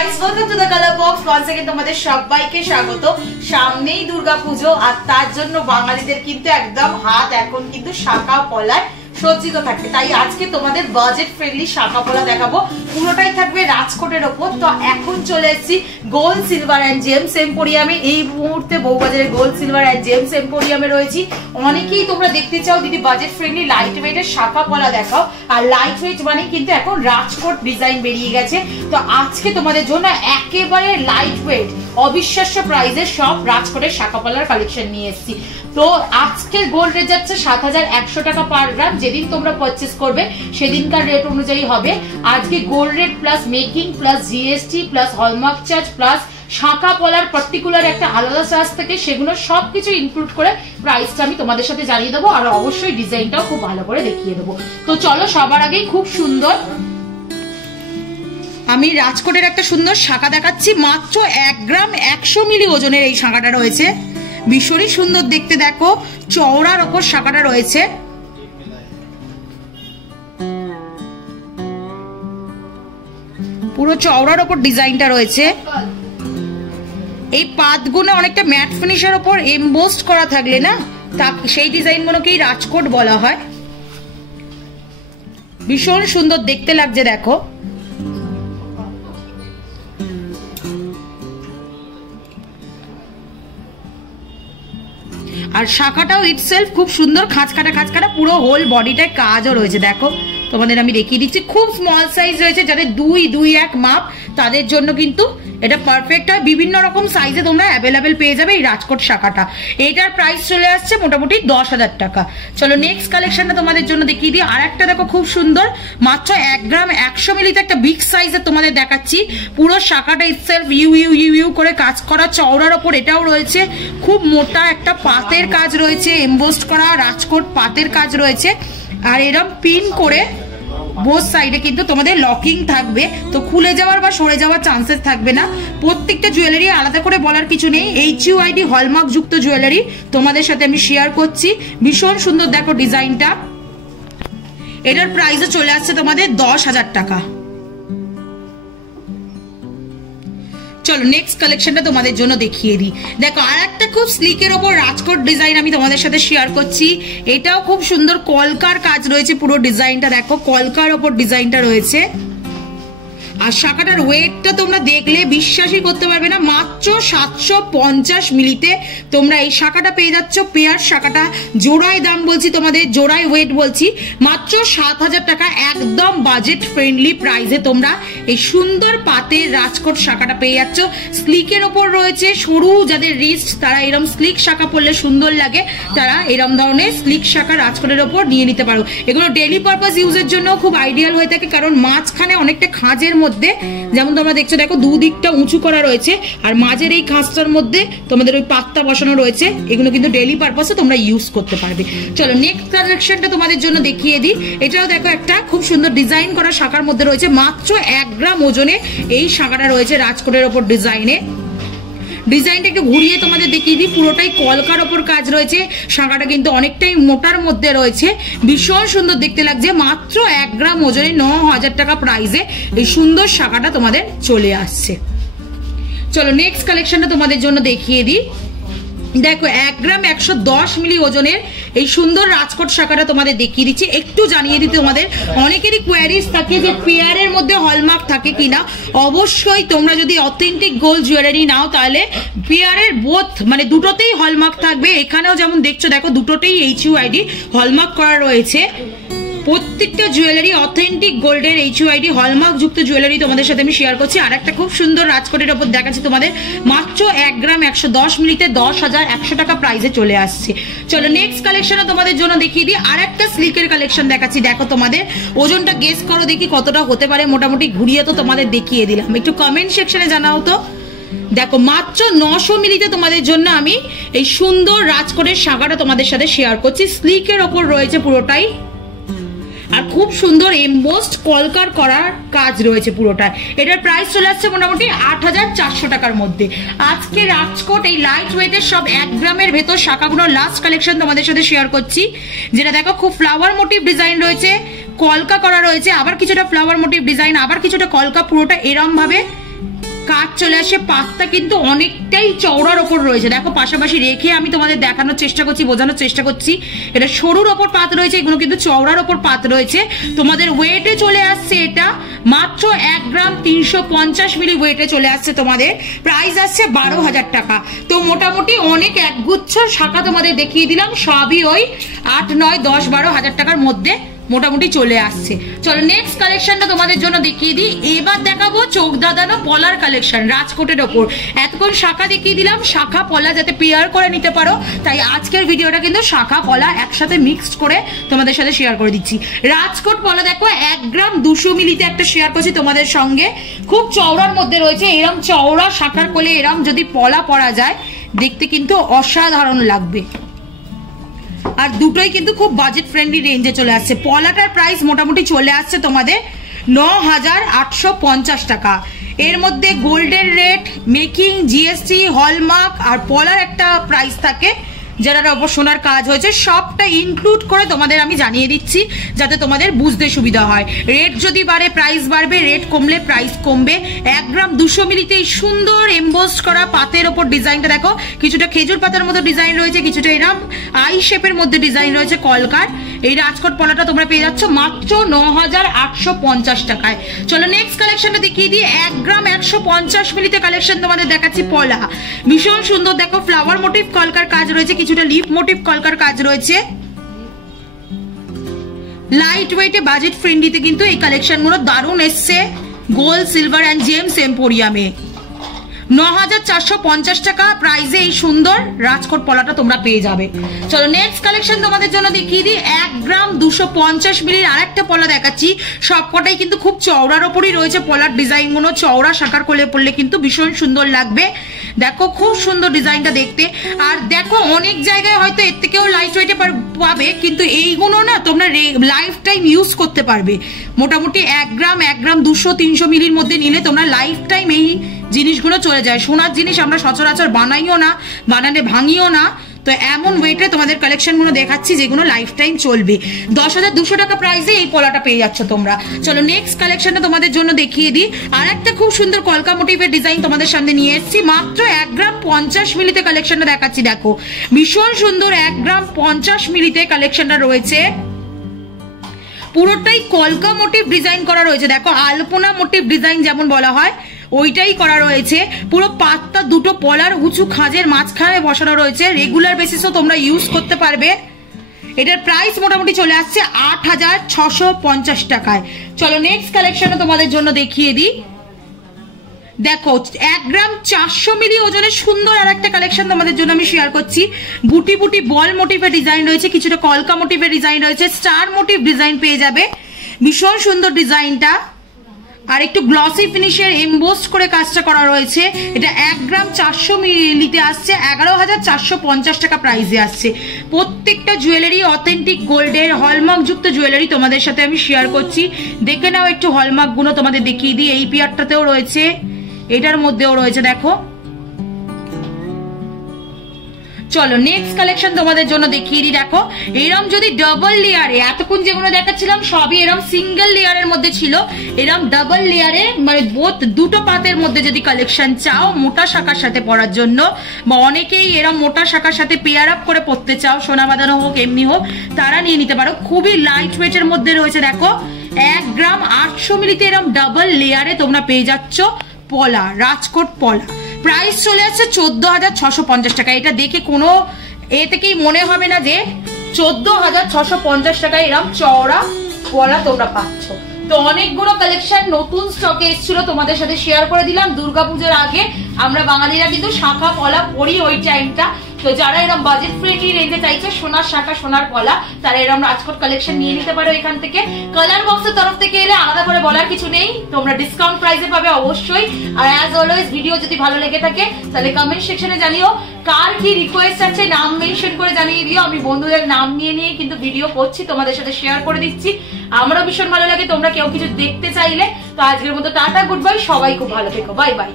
Guys, welcome to the colour box. Once again তোমাদের সবাইকে স্বাগত। সামনেই দুর্গাপূজো, আর তার জন্য বাঙালিদের কিন্তু একদম হাত এখন কিন্তু শাঁখা পলায় সজ্জিত থাকবে। তাই আজকে তোমাদের বাজেট ফ্রেন্ডলি শাঁখা পলা দেখাবো, পুরোটাই থাকবে রাজকোটের ওপর। তো এখন চলে এসেছি গোল্ড সিলভার অ্যান্ড জেমস এম্পোরিয়ামে। এই মুহূর্তে বউবাজারে গোল্ড সিলভার অ্যান্ড জেমস এম্পোরিয়ামে রয়েছি। অনেকেই তোমরা দেখতে চাও দিদি বাজেট ফ্রেন্ডলি লাইট ওয়েটের শাঁখা পলা দেখাও, আর লাইট ওয়েট মানে কিন্তু এখন রাজকোট ডিজাইন বেরিয়ে গেছে। তো আজকে তোমাদের জন্য একেবারে লাইট ওয়েট অবিশ্বাস্য প্রাইসের সব রাজকোটের শাঁখা পলার কালেকশন নিয়ে এসেছি। তো আজকে গোল্ড রেট যাচ্ছে ৭১০০ টাকা পার গ্রাম। যেদিন তোমরা পারচেস করবে সেদিনকার রেট অনুযায়ী হবে। আজকে gold rate plus making plus GST plus hallmark charge plus শাঁখা পলার পার্টিকুলার একটা আলাদা চার্জ থেকে সেগুলো সবকিছু ইনক্লুড করে প্রাইসটা আমি তোমাদের সাথে জানিয়ে দেবো, আর অবশ্যই ডিজাইনটাও খুব ভালো করে দেখিয়ে দেবো। তো চলো, সবার আগেই খুব সুন্দর আমি রাজকোটের একটা সুন্দর শাঁখা দেখাচ্ছি। মাত্র ১ গ্রাম ১০০ মিলি ওজনের এই শাঁখাটা রয়েছে, ভীষণই সুন্দর দেখতে। দেখো চওড়ার ওপর শাঁখাটা রয়েছে। পুরো চওড়ার ওপর ডিজাইনটা রয়েছে। এই পাতগুলো অনেকটা ম্যাট ফিনিশের ওপর এমবোসড করা থাকলে না, তা সেই ডিজাইনগুলোকেই রাজকোট বলা হয়। ভীষণ সুন্দর দেখতে লাগছে দেখো। আর শাঁখাটাও ইটসেলফ খুব সুন্দর, খাঁচকাটা পুরো হোল বডিটায় কাজও রয়েছে। দেখো তোমাদের আমি দেখিয়ে দিচ্ছি, খুব স্মল সাইজ রয়েছে। যাদের ২-২-১ মাপ তাদের জন্য কিন্তু এটা পারফেক্ট হয়। বিভিন্ন রকম সাইজে তোমরা অ্যাভেলেবেল পেয়ে যাবে এই রাজকোট শাঁখাটা। এইটার প্রাইস চলে আসছে মোটামুটি ১০,০০০ টাকা। চলো নেক্সট কালেকশনটা তোমাদের জন্য দেখিয়ে দিই। আর একটা দেখো খুব সুন্দর, মাত্র ১ গ্রাম ১০০ মিলিতে একটা বিগ সাইজের তোমাদের দেখাচ্ছি। পুরো শাঁখাটা ইটসেলফ ইউ করে কাজ করা, চওড়ার ওপর এটাও রয়েছে। খুব মোটা একটা পাতের কাজ রয়েছে, এমবোসড করা রাজকোট পাতের কাজ রয়েছে। আর এরকম পিন করে বোথ সাইডে কিন্তু তোমাদের লকিং থাকবে, তো খুলে যাওয়ার বা সরে যাওয়ার চান্সেস থাকবে না। প্রত্যেকটা জুয়েলারি আলাদা করে বলার কিছু নেই, HUID হলমার্ক যুক্ত জুয়েলারি তোমাদের সাথে আমি শেয়ার করছি। ভীষণ সুন্দর দেখো ডিজাইনটা। এটার প্রাইসও চলে আসছে তোমাদের ১০,০০০ টাকা। চলো নেক্সট কালেকশনটা তোমাদের জন্য দেখিয়ে দিই। দেখো আর একটা খুব স্লিকের ওপর রাজকোট ডিজাইন আমি তোমাদের সাথে শেয়ার করছি। এটাও খুব সুন্দর কলকার কাজ রয়েছে। পুরো ডিজাইনটা দেখো, কলকার ওপর ডিজাইনটা রয়েছে। আর শাঁখাটার ওয়েটটা তোমরা দেখলে বিশ্বাসই করতে পারবে না, মাত্র ৭৫০ মিলিতে তোমরা এই শাঁখাটা পেয়ে যাচ্ছ। পেয়ার শাঁখাটা জোড়ায় দাম বলছি তোমাদের, জোড়ায় ওয়েট বলছি, মাত্র ৭,০০০ টাকা। একদম বাজেট ফ্রেন্ডলি প্রাইসে তোমরা এই সুন্দর পাতের রাজকোট শাঁখাটা পেয়ে যাচ্ছ। স্লিকের ওপর রয়েছে, সরু যাদের রিস্ট তারা এরকম স্লিক শাঁখা পরলে সুন্দর লাগে, তারা এরকম ধরনের স্লিক শাঁখা রাজকোটের ওপর নিয়ে নিতে পারো। এগুলো ডেইলি পারপাস ইউজের জন্য খুব আইডিয়াল হয়ে থাকে, কারণ মাঝখানে অনেকটা খাঁজের মধ্যে যেমন তোমরা দেখছো দেখো দুদিকটা উঁচু করা রয়েছে, আর মাঝের এই খাঁজটার মধ্যে তোমাদের ওই পাত্তা বসানো রয়েছে। এগুলো কিন্তু ডেইলি পারপাসে তোমরা ইউজ করতে পারবে। চলো নেক্সট কালেকশনটা তোমাদের জন্য দেখিয়ে দিই। এটাও দেখো একটা খুব সুন্দর ডিজাইন করা শাঁখার মধ্যে রয়েছে। মাত্র ১ গ্রাম ওজনে এই শাঁখাটা রয়েছে রাজকোটের ওপর ডিজাইনে। ডিজাইনটা একটু ঘুরিয়ে তোমাদের দেখিয়ে দিই। পুরোটাই কলকার ওপর কাজ রয়েছে। শাঁখাটা কিন্তু অনেকটাই মোটার মধ্যে রয়েছে, ভীষণ সুন্দর দেখতে লাগছে। মাত্র ১ গ্রাম ওজনে ৯,০০০ টাকা প্রাইসে এই সুন্দর শাঁখাটা তোমাদের চলে আসছে। চলো নেক্সট কালেকশনটা তোমাদের জন্য দেখিয়ে দিই। দেখো ১ গ্রাম ১১০ মিলি ওজনের এই সুন্দর রাজকোট শাঁখাটা তোমাদের দেখিয়ে দিচ্ছি। একটু জানিয়ে দিতে, তোমাদের অনেকেরই কোয়ারিজ থাকে যে পেয়ারের মধ্যে হলমার্ক থাকে কিনা। অবশ্যই তোমরা যদি অথেন্টিক গোল্ড জুয়েলারি নাও তাহলে পেয়ারের বোথ মানে দুটোতেই হলমার্ক থাকবে। এখানেও যেমন দেখছো দেখো দুটোতেই HUID হলমার্ক করা রয়েছে। প্রত্যেকটা জুয়েলারি অথেন্টিক গোল্ডের HUID হলমার্ক যুক্ত জুয়েলারি তোমাদের সাথে আমি শেয়ার করছি। আর একটা খুব সুন্দর রাজকোটের ওপর দেখাচ্ছি তোমাদের, মাত্র ১ গ্রাম ১১০ মিলিতে ১০,১০০ টাকা প্রাইসে চলে আসছে। চলো নেক্সট কালেকশনও তোমাদের জন্য দেখিয়ে দিই। আর একটা স্লিকের কালেকশন দেখাচ্ছি। দেখো তোমাদের ওজনটা গেস করো দেখি কতটা হতে পারে। মোটামুটি ঘুরিয়ে তো তোমাদের দেখিয়ে দিলাম, একটু কমেন্ট সেকশনে জানাও তো। দেখো মাত্র ৯০০ মিলিতে তোমাদের জন্য আমি এই সুন্দর রাজকোটের শাঁখাটা তোমাদের সাথে শেয়ার করছি। স্লিকের ওপর রয়েছে পুরোটাই, আর খুব সুন্দর এমবোসড কলকার করার কাজ রয়েছে পুরোটা। এটার প্রাইস চলে আসছে মোটামুটি ৮,৪০০ টাকার মধ্যে। আজকে রাজকোট এই লাইট ওয়েটের সব ১ গ্রামের ভেতর শাখাগুলো লাস্ট কালেকশন তোমাদের সাথে শেয়ার করছি, যেটা দেখো খুব ফ্লাওয়ার মোটিভ ডিজাইন রয়েছে, কলকা করা রয়েছে, আবার কিছুটা ফ্লাওয়ার মোটিভ ডিজাইন, আবার কিছুটা কলকা, পুরোটা এরম ভাবে কাজ চলে আসে, পাতটা কিন্তু অনেকটাই চওড়ার ওপর রয়েছে। দেখো পাশাপাশি রেখে আমি তোমাদের দেখানোর চেষ্টা করছি, বোঝানোর চেষ্টা করছি। এটা সরুর ওপর পাত রয়েছে, এগুলো কিন্তু চওড়ার ওপর পাত রয়েছে। তোমাদের ওয়েটে চলে আসছে এটা মাত্র 1 গ্রাম 350 মিলি ওয়েটে চলে আসছে। তোমাদের প্রাইস আসছে 12,000 টাকা। তো মোটামুটি অনেক একগুচ্ছ শাখা তোমাদের দেখিয়ে দিলাম, সবই ওই 8, 9, 10, 12,000 টাকার মধ্যে মোটামুটি চলে আসছে। চলো নেক্সট কালেকশনটা তোমাদের জন্য দেখিয়ে দিই। এবার দেখাবো চোখ দাদানো পলার কালেকশন রাজকোটের ওপর। এতক্ষণ শাখা দেখিয়ে দিলাম, শাখা পলা যাতে পেয়ার করে নিতে পারো, তাই আজকের ভিডিওটা কিন্তু শাখা পলা একসাথে মিক্সড করে তোমাদের সাথে শেয়ার করে দিচ্ছি। রাজকোট পলা দেখো 1 গ্রাম 200 মিলিতে একটা শেয়ার করছি তোমাদের সঙ্গে, খুব চওড়ার মধ্যে রয়েছে। এরম চওড়া শাখার কোলে এরম যদি পলা পরা যায় দেখতে কিন্তু অসাধারণ লাগবে। আর দুটোই কিন্তু খুব বাজেট ফ্রেন্ডলি রেঞ্জে চলে আসছে। পলাটার প্রাইস মোটামুটি চলে আসছে তোমাদের 9,850 টাকা। এর মধ্যে গোল্ডের রেট, মেকিং, জিএসটি, হলমার্ক আর পলার একটা প্রাইস থাকে যেটার ওপর সোনার কাজ হয়েছে, সবটা ইনক্লুড করে তোমাদের আমি জানিয়ে দিচ্ছি যাতে তোমাদের বুঝতে সুবিধা হয়। রেট যদি বাড়ে প্রাইস বাড়বে, রেট কমলে প্রাইস কমবে। 1 গ্রাম 200 মিলিতে এই সুন্দর এমবোসড করা পাতের ওপর ডিজাইনটা দেখো, কিছুটা খেজুর পাতার মতো ডিজাইন রয়েছে, কিছুটা এরম আই শেপের মধ্যে ডিজাইন রয়েছে কলকার। এই রাজকোট পলাটা তোমরা পেয়ে যাচ্ছ মাত্র 9,850 টাকায়। চলো নেক্সট কালেকশনটা দেখিয়ে দিই। 1 গ্রাম 150 মিলিতে কালেকশন তোমাদের দেখাচ্ছি পলা, ভীষণ সুন্দর। দেখো ফ্লাওয়ার মোটিভ কলকার কাজ রয়েছে, কিছুটা লিপ মোটিভ কলকার কাজ রয়েছে। লাইট ওয়েটে বাজেট ফ্রেন্ডলিতে কিন্তু এই কালেকশন গুলো দারুণ এসছে। গোল্ড, সিলভার এন্ড জেমস এম্পোরিয়ামে 9,450 টাকা প্রাইসে এই সুন্দর রাজকোট পলাটা তোমরা পেয়ে যাবে। চলো নেক্সট কালেকশন তোমাদের জন্য দেখিয়ে দিই। 1 গ্রাম 250 মিলির আরেকটা পলা দেখাচ্ছি। সবকটাই কিন্তু খুব চওড়ার ওপরই রয়েছে পলার ডিজাইন গুলো, চওড়া শাখার কোলে পড়লে কিন্তু ভীষণ সুন্দর লাগবে। দেখো খুব সুন্দর ডিজাইনটা দেখতে। আর দেখো অনেক জায়গায় হয়তো এর থেকেও লাইট ওয়েটে পাবে, কিন্তু এইগুলো না তোমরা লাইফ টাইম ইউজ করতে পারবে। মোটামুটি 1 গ্রাম 200, 300 মিলির মধ্যে নিলে তোমরা লাইফ টাইম এই জিনিসগুলো চলে যায়। সোনার জিনিস আমরা সচরাচর বানাইও না, বানালে ভাঙিও না, তো এমন ওয়েটে তোমাদের কালেকশন গুলো দেখাচ্ছি যেগুলো লাইফ টাইম চলবে। 10,200 টাকা প্রাইসে এই পলাটা পেয়ে যাচ্ছ তোমরা। চলো নেক্সট কালেকশনটা তোমাদের জন্য দেখিয়ে দিই। আর একটা খুব সুন্দর কলকা মোটিভের ডিজাইন তোমাদের সামনে নিয়ে এসেছি। মাত্র 1 গ্রাম 50 মিলিতে কালেকশনটা দেখাচ্ছি। দেখো ভীষণ সুন্দর 1 গ্রাম 50 মিলিতে কালেকশনটা রয়েছে। পুরোটাই কলকা মোটিভ ডিজাইন করা রয়েছে। দেখো আলপনা মোটিভ ডিজাইন যেমন বলা হয় ওইটাই করা রয়েছে। পুরো পাতটা দুটো পলার উঁচু খাঁজের মাঝখানে বসানো রয়েছে। রেগুলার বেসিসও তোমরা ইউজ করতে পারবে। এটার প্রাইস মোটামুটি চলে আসছে 8,650 টাকায়। চলো নেক্সট কালেকশন তোমাদের জন্য দেখিয়ে দিই। দেখো 1 গ্রাম 400 মিলি ওজনের সুন্দর আর একটা কালেকশন তোমাদের জন্য আমি শেয়ার করছি। বুটি বুটি বল মোটিভের ডিজাইন রয়েছে, কিছুটা কলকা মোটিভের ডিজাইন রয়েছে, স্টার মোটিভ ডিজাইন পেয়ে যাবে। ভীষণ সুন্দর ডিজাইনটা, আর একটু গ্লসি ফিনিশের এমবোসড করে কাজটা করা রয়েছে। এটা 1 গ্রাম 400 মিলিতে আসছে 11,450 টাকা প্রাইসে আসছে। প্রত্যেকটা জুয়েলারি অথেন্টিক গোল্ডের হলমার্ক যুক্ত জুয়েলারি তোমাদের সাথে আমি শেয়ার করছি। দেখে নাও একটু হলমার্ক গুলো তোমাদের দেখিয়ে দিই। এই পিয়ারটাতেও রয়েছে, এটার মধ্যেও রয়েছে দেখো। চলো নেক্সট কালেকশন তোমাদের জন্য দেখিয়ে দিই। দেখো এরম যদি ডাবল লেয়ারে, এতক্ষণ যেগুলো দেখাচ্ছিলাম সবই এরম সিঙ্গেল লেয়ারের মধ্যে ছিল, এরম ডাবল লেয়ারে মানে দুটো পাতের মধ্যে যদি কালেকশন চাও মোটা শাখার সাথে পরার জন্য, বা অনেকেই এরম মোটা শাখার সাথে পেয়ার আপ করে পরতে চাও, সোনা বাঁধানো হোক এমনি হোক, তারা নিয়ে নিতে পারো। খুবই লাইট ওয়েটের মধ্যে রয়েছে। দেখো 1 গ্রাম 800 মিলিতে এরম ডাবল লেয়ারে তোমরা পেয়ে যাচ্ছ পলা, রাজকোট পলা। প্রাইস চলে আসছে 14,650 টাকা। এটা দেখে কোনো এ থেকেই মনে হবে না যে 14,650 টাকায় এরকম চওড়া পলা তোমরা পাচ্ছ। তো অনেকগুলো কালেকশন নতুন স্টকে এসেছিল, তোমাদের সাথে শেয়ার করে দিলাম। দুর্গাপূজার আগে আমরা বাঙালিরা কিন্তু শাখা পলা পরি ওই টাইমটা। তো যারা এরকম বাজেট ফ্রেন্ডলি রেঞ্জে চাইছে সোনার শাখা সোনার পলা, তারা এরকম রাজকোট কালেকশন নিয়ে নিতে পারো এখান থেকে। কালার বক্সের তরফ থেকে এলে আলাদা করে বলার কিছু নেই, তোমরা ডিসকাউন্ট প্রাইসে পাবে অবশ্যই। আর অ্যাজ অলওয়েজ ভিডিও যদি ভালো লেগে থাকে তাহলে কমেন্ট সেকশনে জানিও কার কি রিকোয়েস্ট আছে, নাম মেনশন করে জানিয়ে দিও। আমি বন্ধুদের নাম নিয়ে নিয়ে কিন্তু ভিডিও করছি, তোমাদের সাথে শেয়ার করে দিচ্ছি। আমারও ভীষণ ভালো লাগে তোমরা কেউ কিছু দেখতে চাইলে। তো আজকের মতো টাটা, গুড বাই, সবাই খুব ভালো থেকো, বাই বাই।